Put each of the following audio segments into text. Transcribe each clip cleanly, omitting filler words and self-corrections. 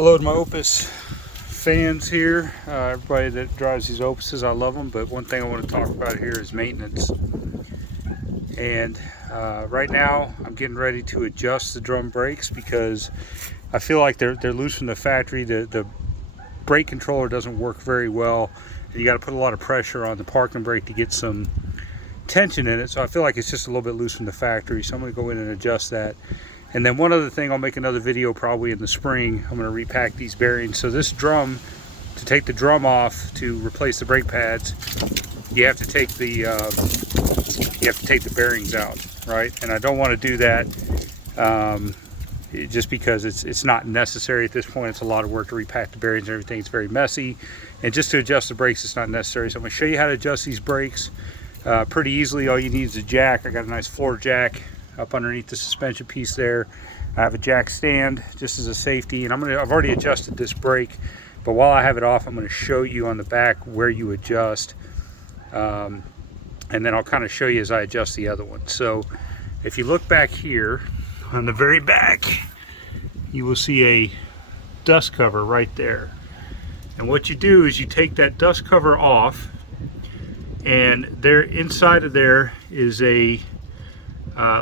Hello to my Opus fans here, everybody that drives these Opuses. I love them, but one thing I want to talk about here is maintenance. And right now I'm getting ready to adjust the drum brakes because I feel like they're loose from the factory. The brake controller doesn't work very well. You got to put a lot of pressure on the parking brake to get some tension in it, so I feel like it's just a little bit loose from the factory, so I'm going to go in and adjust that. And then one other thing, I'll make another video probably in the spring. I'm going to repack these bearings. So this drum, to take the drum off to replace the brake pads, you have to take the bearings out, right? And I don't want to do that just because it's not necessary at this point. It's a lot of work to repack the bearings and everything. It's very messy, and just to adjust the brakes, it's not necessary. So I'm going to show you how to adjust these brakes pretty easily. All you need is a jack. I got a nice floor jack up underneath the suspension piece there. I have a jack stand just as a safety, and I've already adjusted this brake, but while I have it off, I'm going to show you on the back where you adjust, and then I'll kind of show you as I adjust the other one. So if you look back here on the very back, you will see a dust cover right there. And what you do is you take that dust cover off, and there inside of there is a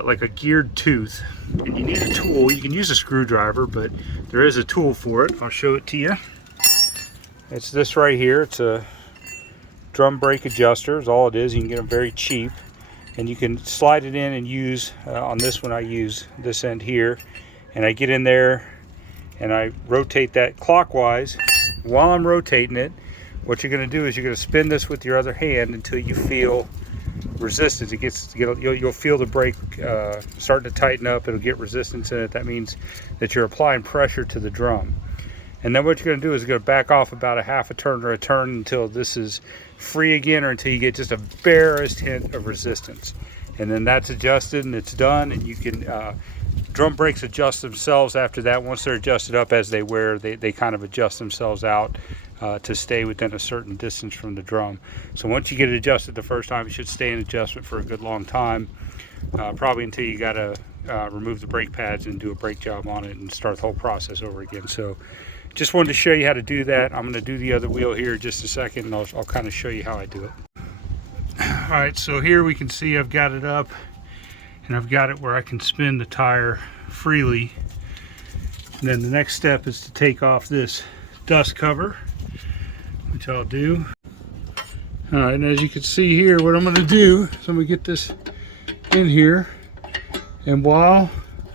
like a geared tooth, and you need a tool. You can use a screwdriver, but there is a tool for it. I'll show it to you. It's this right here. It's a drum brake adjuster is all it is. You can get them very cheap, and you can slide it in and use on this one I use this end here, and I get in there and I rotate that clockwise. While I'm rotating it, what you're going to do is you're going to spin this with your other hand until you feel resistance. You'll feel the brake starting to tighten up. It'll get resistance in it. That means that you're applying pressure to the drum. And then what you're going to do is you're going to back off about a half a turn or a turn until this is free again, or until you get just a barest hint of resistance. And then that's adjusted and it's done, and you can drum brakes adjust themselves after that. Once they're adjusted up as they wear, they kind of adjust themselves out to stay within a certain distance from the drum. So once you get it adjusted the first time, you should stay in adjustment for a good long time, probably until you got to remove the brake pads and do a brake job on it and start the whole process over again. So just wanted to show you how to do that. I'm going to do the other wheel here in just a second, and I'll kind of show you how I do it. All right, so here we can see I've got it up, and I've got it where I can spin the tire freely. And then the next step is to take off this dust cover, which I'll do. All right, and as you can see here, what I'm going to do is I'm going to get this in here, and while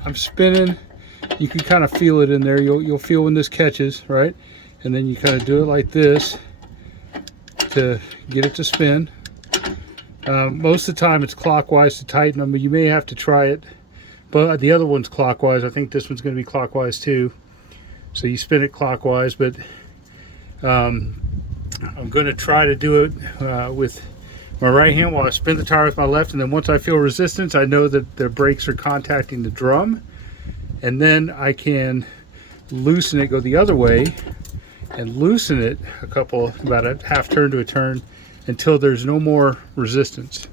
I'm spinning, you can kind of feel it in there. You'll feel when this catches, right? And then you kind of do it like this to get it to spin. Most of the time it's clockwise to tighten them, but you may have to try it. But the other one's clockwise. I think this one's going to be clockwise too. So you spin it clockwise, but I'm going to try to do it with my right hand while I spin the tire with my left, and then once I feel resistance, I know that the brakes are contacting the drum, and then I can loosen it, go the other way, and loosen it about a half turn to a turn until there's no more resistance.